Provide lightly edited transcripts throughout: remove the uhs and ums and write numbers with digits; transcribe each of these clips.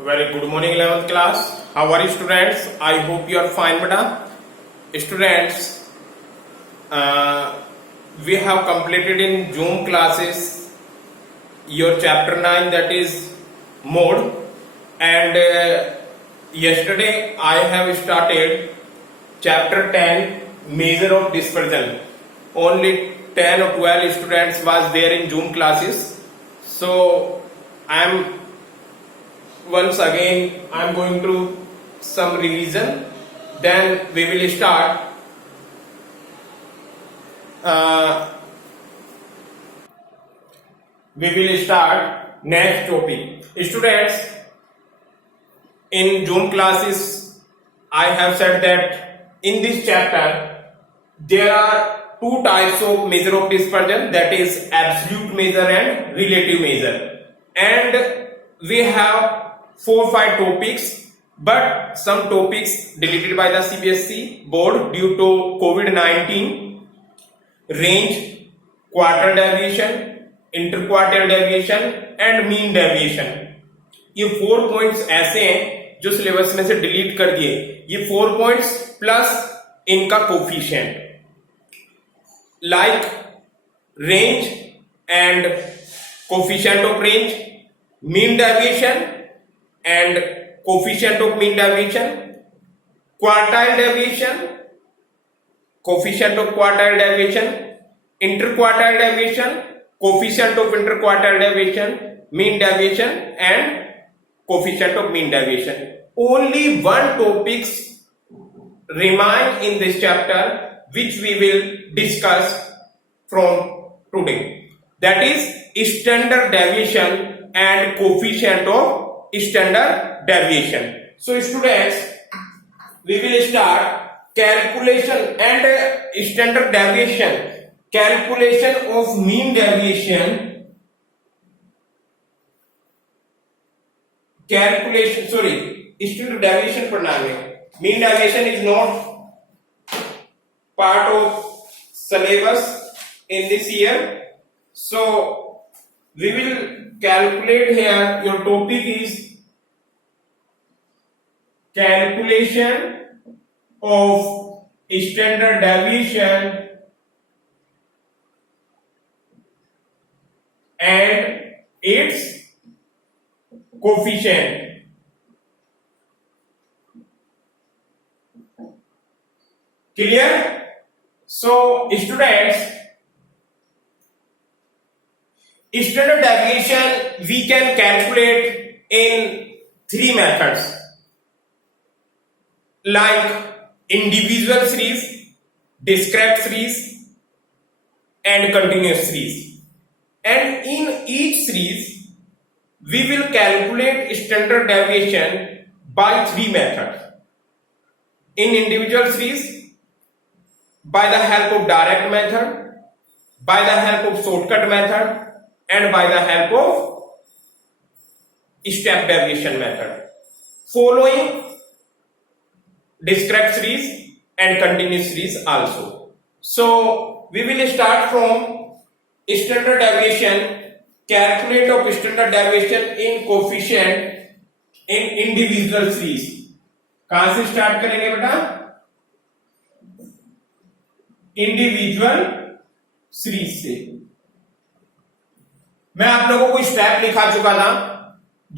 Very good morning 11th class. How are you students? I hope you are fine beta. Students, we have completed in Zoom classes your chapter 9, that is mode, and yesterday I have started chapter 10, measure of dispersion. Only 10 or 12 students was there in Zoom classes, so I am once again I am going to some revision, then we will start next topic. Students, in Zoom classes I have said that in this chapter there are two types of measure of dispersion, that is absolute measure and relative measure, and we have 4-5 topics, but some topics deleted by the CBSE board due to COVID-19. Range, quartile deviation, interquartile deviation and mean deviation, ये 4 points ऐसे हैं जो syllabus में से delete कर दिए. ये 4 points plus इनका coefficient, like range and coefficient of range, mean deviation and coefficient of mean deviation, quartile deviation, coefficient of quartile deviation, interquartile deviation, coefficient of interquartile deviation, mean deviation and coefficient of mean deviation. Only one topics remain in this chapter which we will discuss from today, that is standard deviation and coefficient of standard deviation. So students, we will start calculation and standard deviation, calculation of mean deviation, standard deviation पढ़ना है. Mean deviation is not part of syllabus in this year, so we will calculate here. Your topic is calculation of standard deviation and its coefficient. Clear? So students, standard deviation we can calculate in 3 methods, like individual series, discrete series and continuous series. And in each series we will calculate standard deviation by 3 methods. In individual series, by the help of direct method, by the help of shortcut method and by the help of step deviation method, following discrete series and continuous series also. So we will start from standard deviation, calculate of standard deviation in coefficient in individual series. कहां से start करेंगे बेटा? Individual series से. मैं आप लोगों को step लिखा चुका था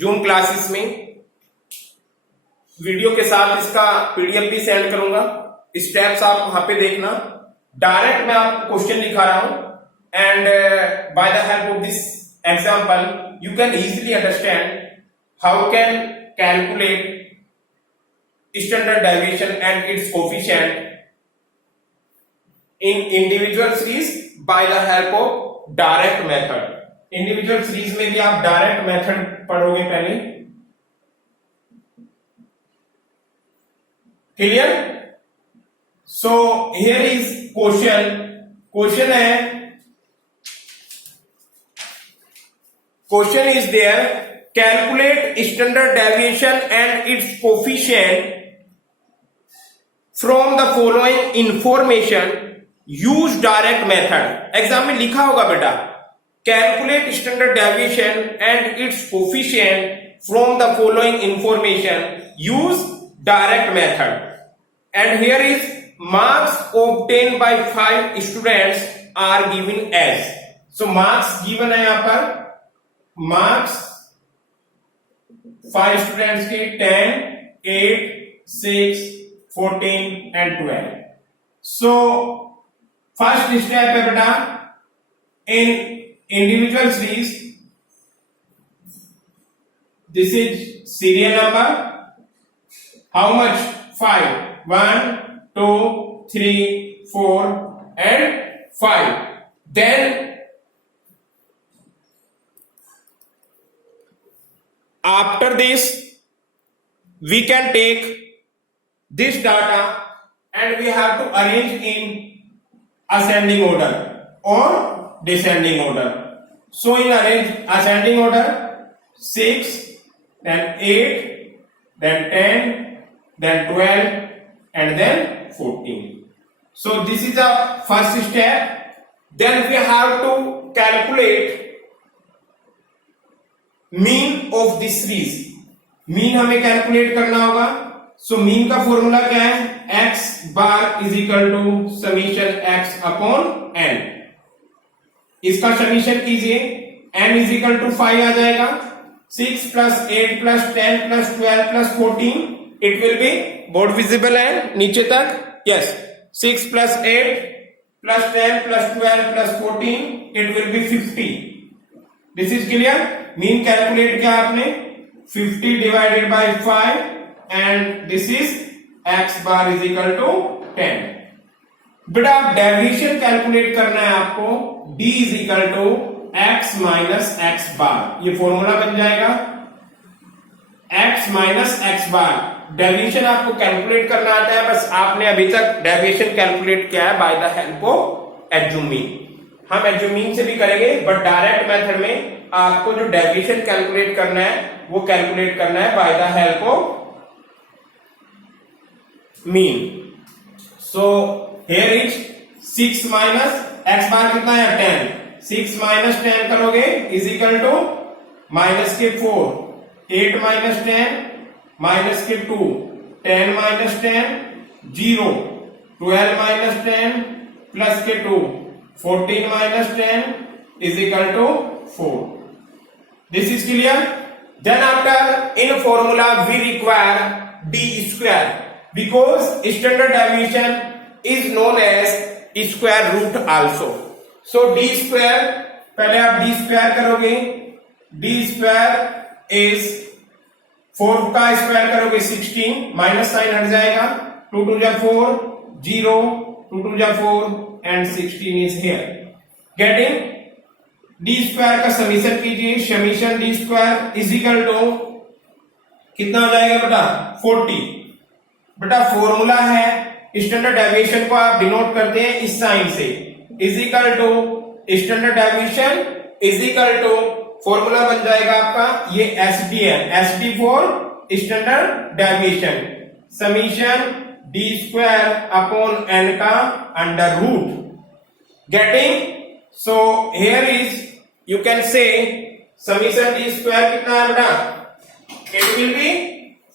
जूम क्लासेस में, वीडियो के साथ इसका पीडीएफ भी सेंड करूंगा. स्टेप्स आप वहां पे देखना. डायरेक्ट मैं आपको क्वेश्चन लिखा रहा हूं and bye the help of this example you can easily understand how can calculate standard deviation and its coefficient in individual series by the help of direct method. Individual series में भी आप direct method पढ़ोगे पहले. Clear? So here is question. Question है, question is there, calculate standard deviation and its coefficient from the following information, use direct method. Exam में लिखा होगा बेटा, calculate standard deviation and its coefficient from the following information, use direct method. And here is marks obtained by 5 students are given as. So marks given है यहां पर, marks 5 students के 10, 8, 6, 14 and 12. So first step है बेटा, in individual series, this is serial number. How much? 5. 1, 2, 3, 4 and 5. Then after this we can take this data and we have to arrange in ascending order or descending order. So in ascending order, 6, then 8, then 10, then 12 and then 14. So this is the first step. Then we have to calculate mean of this series. Mean हमें calculate करना होगा. So mean का formula क्या है? X bar is equal to summation x upon n. इसका summation कीजिए. N is equal to 5 आ जाएगा. 6 plus 8 plus 10 plus 12 plus 14. It will be board visible है नीचे तक. Yes, 6 plus 8 plus 10 plus 12 plus 14, it will be 50. This is clear. Mean calculate किया आपने 50 divided by 5 and this is X bar is equal to 10. बेटा deviation calculate करना है आपको. d is equal to X minus X bar. ये formula बन जाएगा X minus X bar. Deviation आपको कैलकुलेट करना आता है, बस आपने अभी तक डेविएशन कैलकुलेट किया है by the help of assume mean. हम एज्यूम मीन से भी करेंगे, बट डायरेक्ट मेथड में आपको जो डेविएशन कैलकुलेट करना है वो कैलकुलेट करना है by the help of mean. So here is 6 minus X bar कितना है? 10. 6 माइनस 10 करोगे इज इक्वल टू माइनस के 4. 8 माइनस 10 माइनस के 2. 10 माइनस 10 0. 12 माइनस 10 प्लस के 2. 14 minus 10 is equal to 4. This is clear. Then after in formula we require d square because standard deviation is known as square root also. So d square, पहले आप d square करोगे. d square is 4 का square करोगे 16, minus sign हट जाएगा. 2 2 जा 4, 0, 2 2 जा 4 and 16 is here. Getting d square का समीशन कीजिए. Summation D square is equal to कितना हो जाएगा बेटा? 40. बेटा फॉर्मूला है, स्टैंडर्ड डेविएशन को आप डिनोट करते हैं इस साइन से. Is equal to standard deviation is equal to formula बन जाएगा आपका ये एस डी है. S D for standard deviation. Summation D square upon N का under root. Getting. So here is you can say summation d square कितना है बेटा? It will be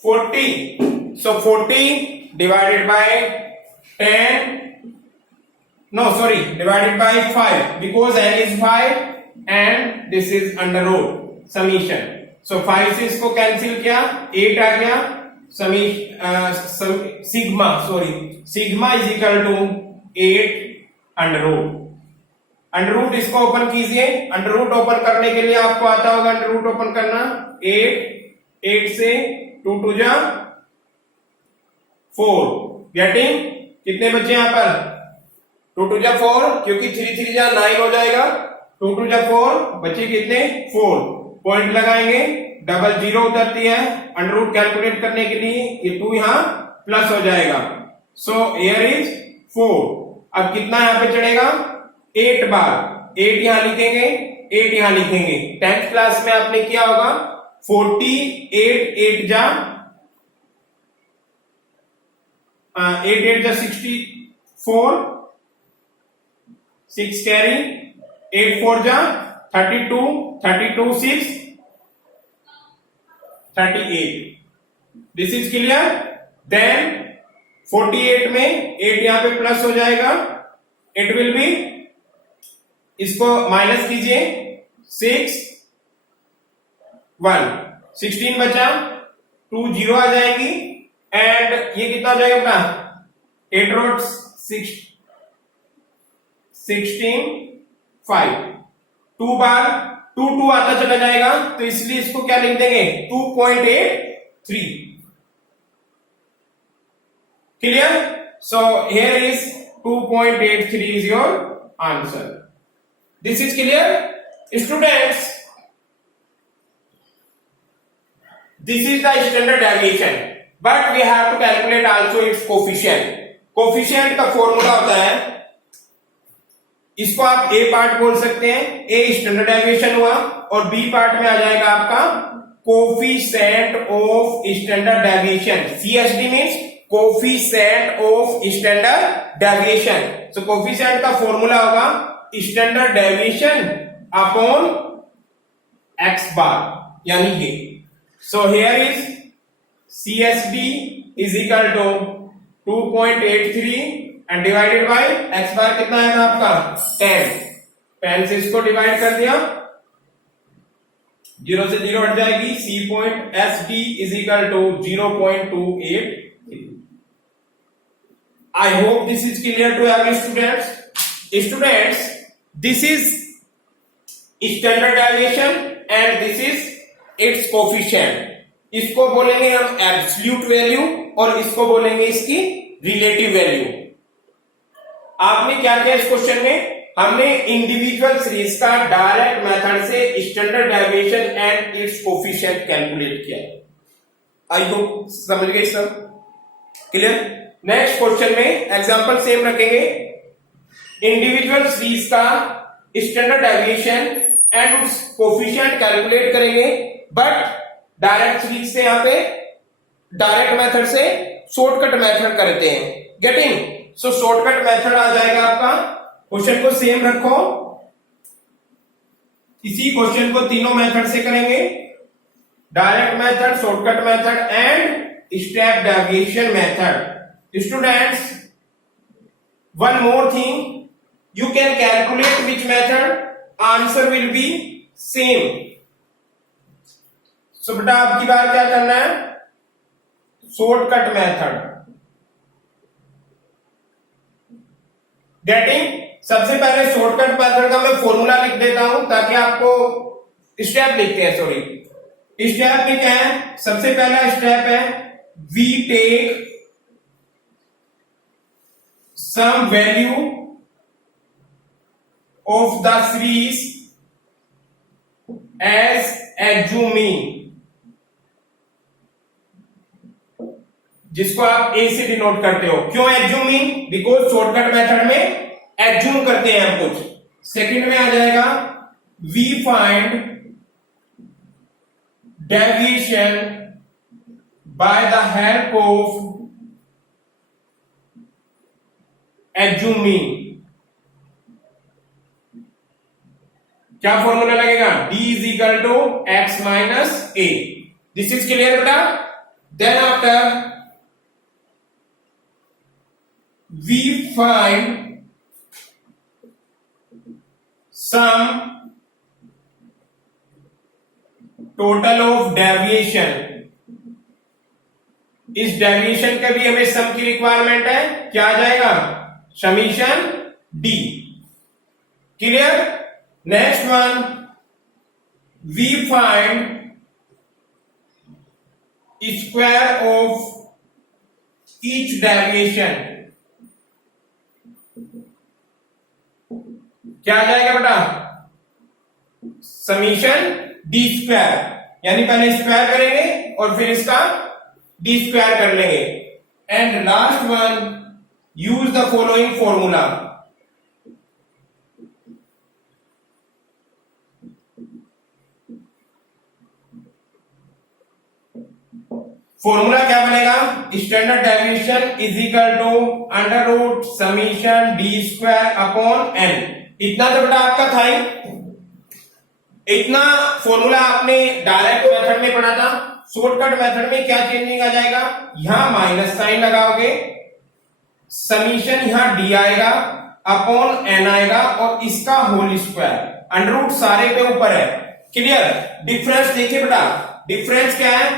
40. So 40 divided by 10. No, sorry, divided by 5 because n is 5 and this is under root summation. So 5 से इसको cancel किया, 8 आ गया. Sigma is equal to 8 under root. Under root इसको open कीजिए. अंडर रूट ओपन करने के लिए आपको आता होगा अंडर रूट ओपन करना. 8 से 2 2 जा 4. गेटिंग. कितने बचे यहां पर? 2 2 जा 4 क्योंकि 3 3 जा 9 हो जाएगा. 2 2 जा 4 बचे कितने? 4. पॉइंट लगाएंगे, डबल 0 उतरती है. अंडर रूट कैलकुलेट करने के लिए ये 2 यहां प्लस हो जाएगा. सो हियर इज 4. अब कितना यहां पे चढ़ेगा? 8 बार. 8 यहां लिखेंगे, 8 यहां लिखेंगे. 10th क्लास में आपने किया होगा. 48 8 जा 8 8 जा 64. 6 कैरी. 8 4 जा 32. 32 6 38। This is clear. देन 48 में 8 यहां पे प्लस हो जाएगा, इट विल बी, इसको माइनस कीजिए, 6 1 16 बचा, 2 0 आ जाएगी, एंड ये कितना हो जाएगा अपना 8 रोट 16 5, 2 बार 2 2 आता चला जाएगा, तो इसलिए इसको क्या लिख देंगे 2.83। Clear. So here is 2.83 is your answer. This is clear, students. This is the standard deviation, but we have to calculate also its coefficient. Coefficient का फॉर्मूला होता है, इसको आप ए पार्ट बोल सकते हैं, ए स्टैंडर्ड डेविएशन हुआ, और बी पार्ट में आ जाएगा आपका coefficient of standard deviation. CSD means coefficient of standard deviation. So coefficient का फॉर्मूला होगा standard deviation upon X bar, यानी ये। So here is CSD is equal to 2.83 and divided by X bar कितना है आपका 10। 10 से इसको डिवाइड कर दिया, 0 से 0 हट जाएगी, c point s d is equal to 0.28। I hope this is clear to every students. Students, this is standard deviation and this is its coefficient. इसको बोलेंगे हम एब्सोल्यूट वैल्यू और इसको बोलेंगे इसकी रिलेटिव वैल्यू। आपने क्या किया इस क्वेश्चन में, हमने इंडिविजुअल सीरीज का डायरेक्ट मेथड से standard deviation and it's coefficient calculate किया। आई होप समझ गए सब। क्लियर। नेक्स्ट क्वेश्चन में एग्जांपल सेम रखेंगे, इंडिविजुअल सीरीज का स्टैंडर्ड डेविएशन एंड उस कोफिशिएंट कैलकुलेट करेंगे, बट डायरेक्ट सीरीज से यहां पे डायरेक्ट मेथड से शॉर्टकट मेथड करते हैं। गेटिंग। सो शॉर्टकट मेथड आ जाएगा आपका, क्वेश्चन को सेम रखो, इसी क्वेश्चन को तीनों मेथड से करेंगे, direct method, shortcut method and step deviation method. Students, one more thing, you can calculate which method, answer will be same. So बेटा आपकी बार क्या करना है, शॉर्टकट मेथड। गेटिंग। सबसे पहले शॉर्टकट मेथड का मैं फॉर्मूला लिख देता हूं ताकि आपको स्टेप लिखते हैं, सॉरी स्टेप में क्या है, सबसे पहला स्टेप है we take some value of the series as assuming, जिसको आप ए से डिनोट करते हो। क्यों assuming? बिकॉज शॉर्टकट मेथड में एज्यूम करते हैं हम कुछ। सेकंड में आ जाएगा we find deviation by the help of assuming। क्या फॉर्मूला लगेगा, d is equal to X minus A. This is clear बेटा। Then after we find sum total of deviation. इस डेविएशन का भी हमें सम की रिक्वायरमेंट है, क्या आ जाएगा summation d. Clear. Next one, we find square of each deviation. क्या आ जाएगा बेटा समीशन डी स्क्वायर, यानी पहले स्क्वायर करेंगे और फिर इसका डी स्क्वायर कर लेंगे। And last one, use the following formula। Formula क्या बनेगा, standard deviation is equal to under root summation D square upon n. इतना तो बेटा आपका था ही, इतना फॉर्मूला आपने डायरेक्ट मेथड में पढ़ा था, शॉर्टकट मेथड में क्या चेंजिंग आ जाएगा, यहां माइनस साइन लगाओगे, समीशन यहां डी आएगा अपॉन एन आएगा और इसका होल स्क्वायर, अंडर रूट सारे पे ऊपर है। क्लियर? डिफरेंस देखिए बेटा, डिफरेंस क्या है,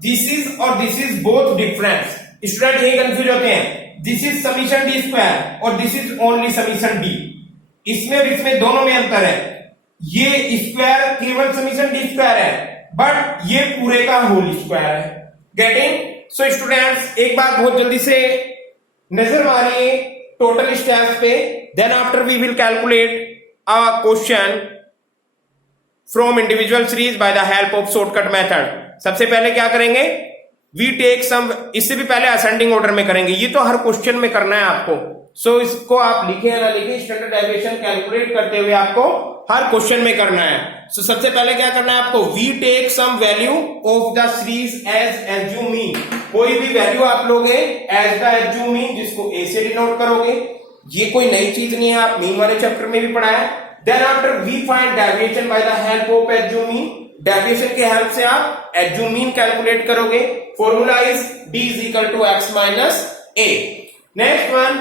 दिस इज और this is both difference. Student यही कंफ्यूज होते हैं, this is summation D square और this is only summation D, इसमें और इसमें दोनों में अंतर है। ये स्क्वायर केवल समीशन डी स्क्वायर है, बट ये पूरे का होल स्क्वायर है। गेटिंग? सो स्टूडेंट्स एक बार बहुत जल्दी से नजर मारिए टोटल स्टेप्स पे, then after we will calculate a question from individual series by the help of shortcut method. सबसे पहले क्या करेंगे, वी टेक सम, इससे भी पहले असेंडिंग ऑर्डर में करेंगे, ये तो हर क्वेश्चन में करना है आपको। सो इसको आप लिखे या ना लिखे, स्टैंडर्ड डेविएशन कैलकुलेट करते हुए आपको हर क्वेश्चन में करना है। सो सबसे पहले क्या करना है आपको, we take sum value of the series as assume mean, कोई भी वैल्यू आप लोगे एज द एज्यूम मीन, जिसको ए से डिनोट करोगे। ये कोई नई चीज नहीं है, आप मीन वाले चैप्टर में भी पढ़ा है। Then after we find deviation by the help of assume mean, deviation के हेल्प से आप एज्यूम मीन कैलकुलेट करोगे। Formula is d is equal to x minus a। Next one,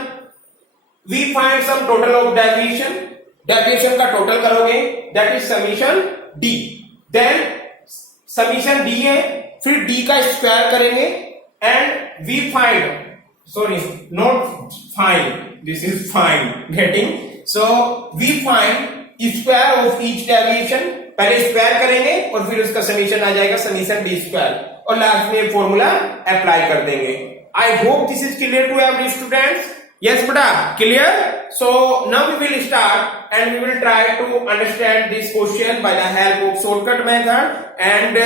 we find sum total of deviation, deviation का total करोगे, that is summation d। Then summation d है, फिर d का square करेंगे and we find, sorry not find, this is find, getting? So we find square of each deviation, पहले square करेंगे और फिर उसका समीशन आ जाएगा समीशन डी स्क्वायर, और लास्ट में फॉर्मूला अप्लाई कर देंगे। I hope this is clear to every students. Yes बेटा, clear? So now we will start and we will try to understand this question by the help of shortcut method. And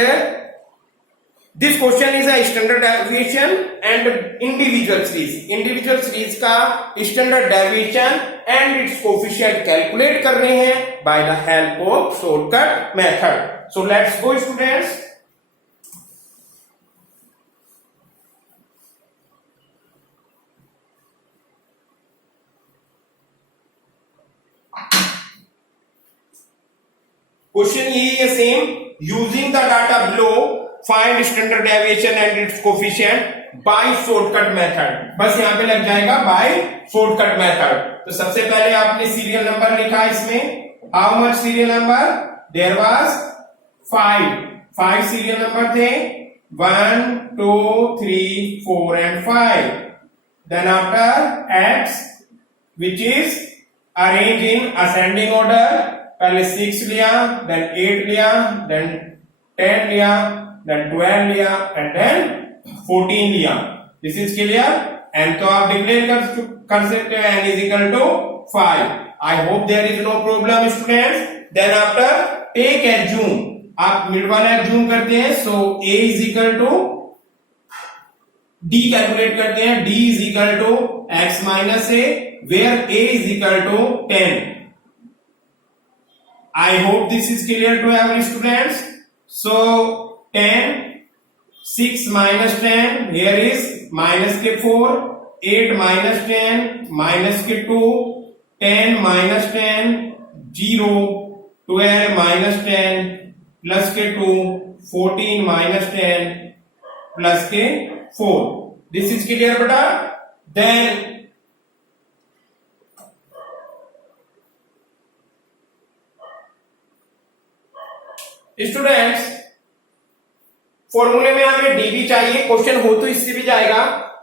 this question is a standard deviation and individual series, individual series का standard deviation and it's coefficient calculate कर रहे हैं bye the help of shortcut method. So let's go students. Question यही है same, using the data below find standard deviation and it's coefficient by shortcut method. बस यहां पे लग जाएगा बाय शॉर्टकट मेथड। तो सबसे पहले आपने सीरियल नंबर लिखा इसमें, how much serial number, there was 5 serial number थे, 1 2 3 4 and 5। Then after x which is arranged in ascending order, पहले 6 लिया, देन 8 लिया, देन 10 लिया, देन 12 लिया एंड देन 14 लिया। This is clear? एन तो आप डिक्लेयर कर सकते हो, n is equal to 5। I hope there is no problem students. Then after take assume, आप मिड वाला एज्यूम करते हैं, so a is equal to d calculate करते हैं, d is equal to x minus a, where a is equal to 10। I hope this is clear to every students. So 10, 6 minus 10, here is minus के 4, 8 minus 10, minus के 2, 10 minus 10, 0, 12 minus 10, plus के 2, 14 minus 10, plus के 4. This is clear बेटा? Then students फॉर्मूले में हमें D भी चाहिए, क्वेश्चन हो तो इससे भी जाएगा,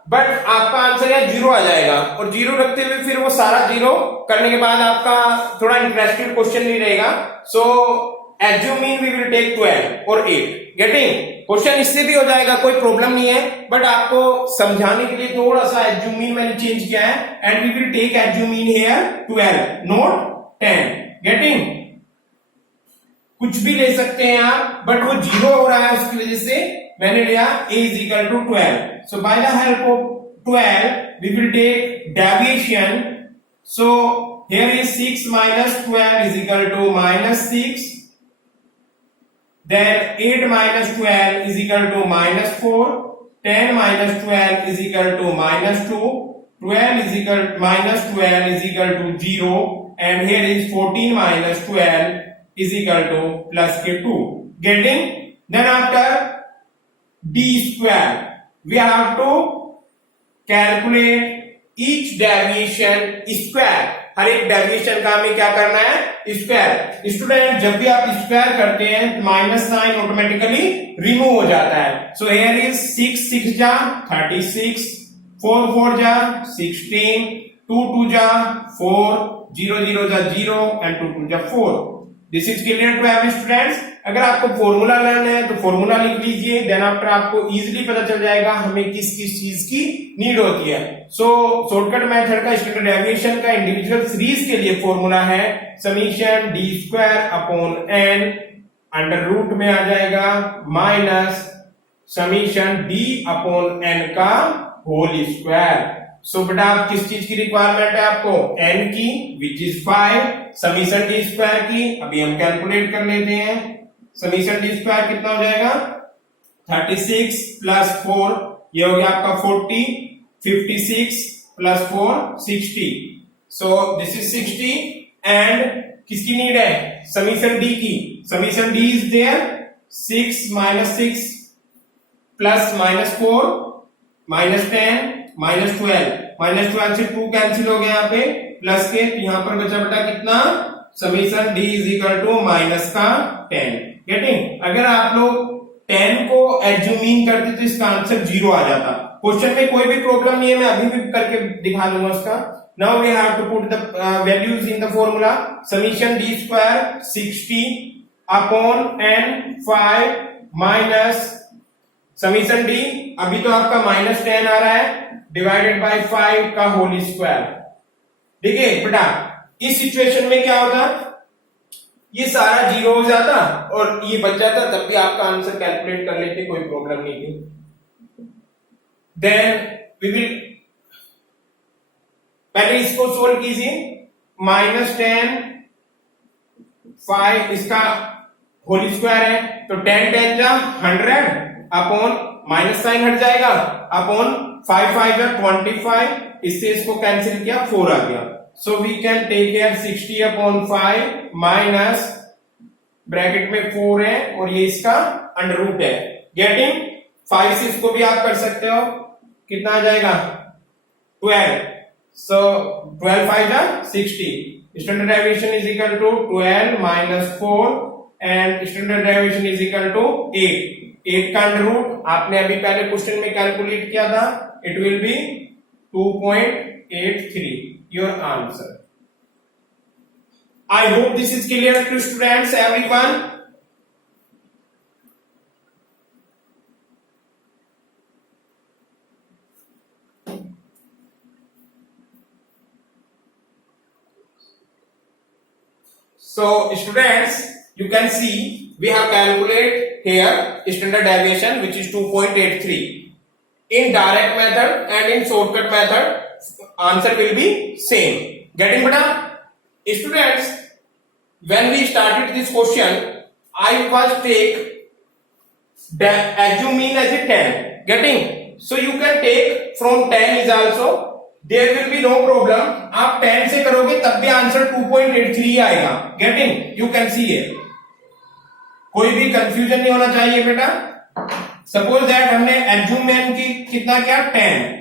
बट आपका आंसर यहाँ 0 आ जाएगा, और 0 रखते हुए फिर वो सारा 0 करने के बाद आपका थोड़ा इंटरेस्टेड क्वेश्चन नहीं रहेगा। So assume mean we will take 12 और 8। गेटिंग? क्वेश्चन इससे भी हो जाएगा, कोई प्रॉब्लम नहीं है, बट आपको समझाने के लिए थोड़ा सा एज्यूम मीन मैंने चेंज किया है, and we will take assume mean here 12 not 10। Getting? कुछ भी ले सकते हैं आप, बट वो 0 हो रहा है, उसकी वजह से मैंने लिया a is equal to 12. So by the help of 12 we will take deviation. So here is 6 minus 12 is equal to minus 6. Then 8 minus 12 is equal to minus 4. 10 minus 12 is equal to minus 2. 12 is equal minus 12 is equal to 0, and here is 14 minus 12 is equal to plus k 2. Getting? Then after d square. We have to calculate each deviation square. हर एक deviation का हमें क्या करना है, square. Student जब भी आप square करते हैं माइनस साइन ऑटोमेटिकली रिमूव हो जाता है. सो हियर इज 6 6 जा 36, 4 4 जा 16, 2 2 जा 4, 0 0 जा 0 एंड 2 2 जा 4. This is clear to every students. अगर आपको फॉर्मूला लर्न है तो फॉर्मूला लिख लीजिए. देन आफ्टर आपको इजीली पता चल जाएगा हमें किस किस चीज की नीड होती है. सो शॉर्टकट मेथड का स्टैंडर्ड डेविएशन का इंडिविजुअल सीरीज के लिए फॉर्मूला है summation D square upon N under root में आ जाएगा minus summation D upon N का होल स्क्वायर. सो बेटा आप किस चीज की रिक्वायरमेंट है आपको, एन की which is 5, summation D square की. अभी हम कैलकुलेट कर लेते हैं. समीशन डी स्क्वायर कितना हो जाएगा, 36 प्लस 4 ये हो गया आपका 40, 56 plus 4 60. So this is 60 and किसकी नीड है, समीशन डी की. Summation D is there 6 minus 6 plus minus 4 minus 10 minus 12 से 2 कैंसिल हो गया यहाँ पे प्लस के. यहाँ पर बचा बेटा कितना, summation D is equal to minus का 10. गेटिंग. अगर आप लोग 10 को एज्यूमिंग करते तो इसका आंसर 0 आ जाता. क्वेश्चन में कोई भी प्रॉब्लम नहीं है, मैं अभी भी करके दिखा दूंगा उसका. Now we have to put the values in the formula. Summation D square 60 upon N 5 minus summation D अभी तो आपका माइनस 10 आ रहा है डिवाइडेड बाय 5 का होल स्क्वायर. देखिए बेटा इस सिचुएशन में क्या होता, ये सारा 0 हो जाता और ये बच जाता, तब भी आपका आंसर कैलकुलेट कर लेते, कोई प्रॉब्लम नहीं थी. देन वी विल पहले इसको सोल्व कीजिए. माइनस 10 5 इसका होल स्क्वायर है तो 10 10 जा 100 अपॉन माइनस साइन हट जाएगा अपॉन 5 5 जा 25, इससे इसको कैंसिल किया 4 आ गया. So we can take here 60 upon 5 minus bracket में 4 है और ये इसका अंडर रूट है. गेटिंग. 5 से इसको भी आप कर सकते हो, कितना आ जाएगा 12. सो 12 5 जा 60. Standard deviation is equal to 12 minus 4 and standard deviation is equal to 8. 8 का अंडर रूट आपने अभी पहले क्वेश्चन में कैलकुलेट किया था, it will B 2.83. your answer. I hope this is clear to students, everyone. So students, you can see we have calculated here standard deviation which is 2.83. In direct method and in shortcut method answer will be same. Getting better? Students, when we started this question, I was take assume mean as a 10. Getting? So you can take from 10 is also, there will be no problem. आप 10 से करोगे तब भी answer 2.83 आएगा. Getting? You can see here. कोई भी confusion नहीं होना चाहिए बेटा. सपोज दैट हमने एज्यूम मैन की कितना क्या 10,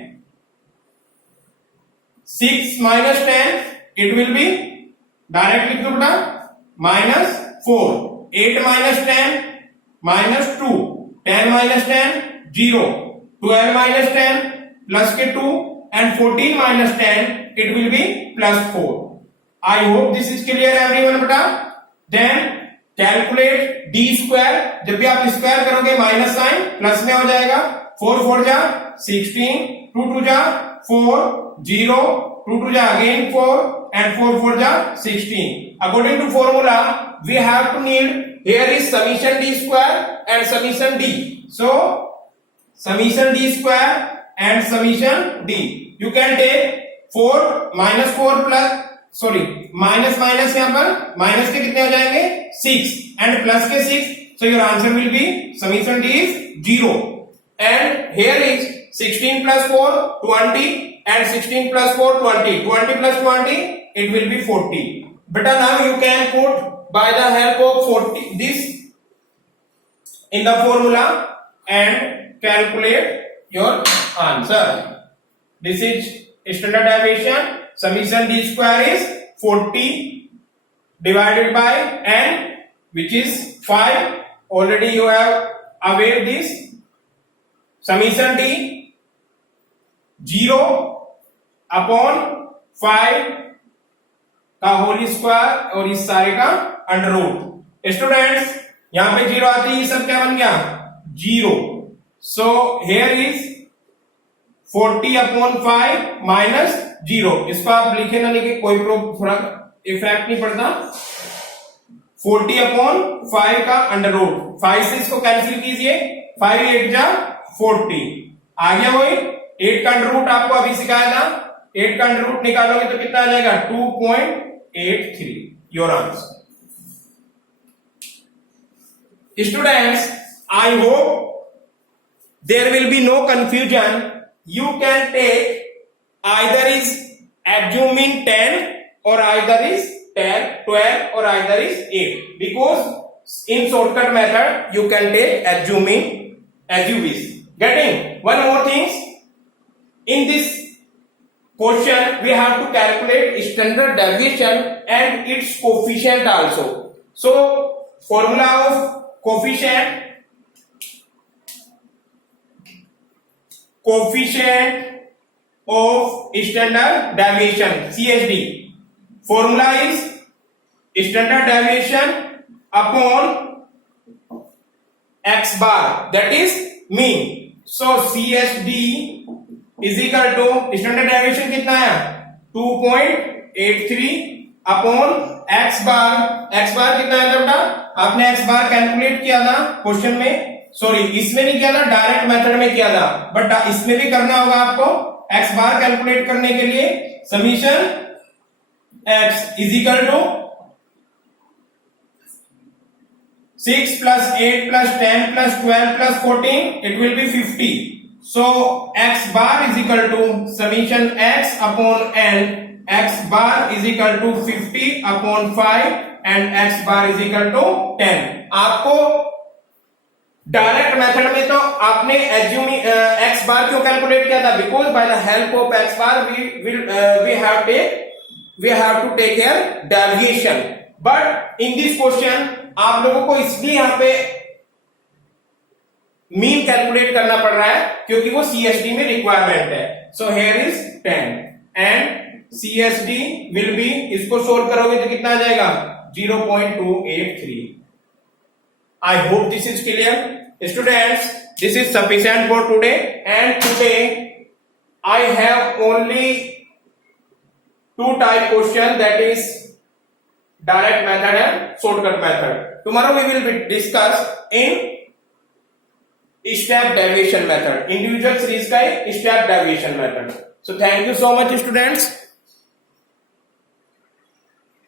6 minus 10 it will be direct लिख दो बेटा minus 4. 8 minus 10 minus 2. 10 minus 10 0. 12 minus 10 plus के 2 and 14 minus 10 it will be plus 4. I hope this is clear everyone बेटा. Then calculate D square. जब भी आप स्क्वायर करोगे माइनस साइन प्लस में हो जाएगा. 4 4 जा 16, 2 2 जा 4, 0, 2 2 ja again 4 and 4 4 ja 16. According to formula we have to need, here is summation d square and summation d. So summation d square and summation d. You can take 4 minus 4 plus sorry minus minus यहाँ पर minus के कितने हो जाएंगे 6 and plus के 6. So your answer will be summation d is 0 and here is 16 plus 4 20 and 16 plus 4 20. 20 plus 20 it will be 40. But now you can put by the help of 40 this in the formula and calculate your answer. This is standard deviation. Summation d square is 40 divided by n, which is 5. Already you have aware this. Summation d 0 upon 5 का whole square और इस सारे का under root. Students यहां पे 0 आती है, ये सब क्या बन गया 0। So here is 40 upon 5 minus 0। इसको आप लिखे ना लिखे कोई थोड़ा इफेक्ट नहीं पड़ता। 40 अपॉन 5 का अंडर रूट, 5 से इसको कैंसिल कीजिए, 5 8 जा 40 आ गया वही। 8 का अंडर रूट आपको अभी सिखाया था, 8 का अंडर रूट निकालोगे तो कितना आ जाएगा 2.83 your answer. Students I hope there will be no confusion. You can take either is assuming 10 or either is 10, 12 or either is 8, because in shortcut method you can take assuming as you wish. Getting one more thing, in this question we have to calculate standard deviation and its coefficient also. So formula of coefficient of standard deviation, CSD. Formula is standard deviation upon x bar, that is mean. So CSD is equal to standard deviation कितना है 2.83 upon x bar। x bar कितना है बेटा, आपने x bar calculate किया था question में, sorry इसमें नहीं किया था, डायरेक्ट मेथड में किया था, बट इसमें भी करना होगा आपको। x बार कैलकुलेट करने के लिए summation x is equal to 6 plus 8 plus 10 plus 12 plus 14, it will be 50। So x bar is equal to summation x upon n, x bar is equal to 50 upon 5 and x bar is equal to 10। आपको direct method में तो आपने assuming x बार क्यों calculate किया था, because by the help of X bar we have to take care deviation. But in this question आप लोगों को इसलिए यहां पे मीन कैलकुलेट करना पड़ रहा है क्योंकि वो सीएसडी में रिक्वायरमेंट है। सो here is 10 and CSD will be, इसको सोल्व करोगे तो कितना आ जाएगा 0.283। I hope this is clear. Students, this is sufficient for today, and today I have only 2 type question, that is direct method and shortcut method. Tomorrow we will discuss in step deviation method, individual series का step deviation method. So thank you so much students.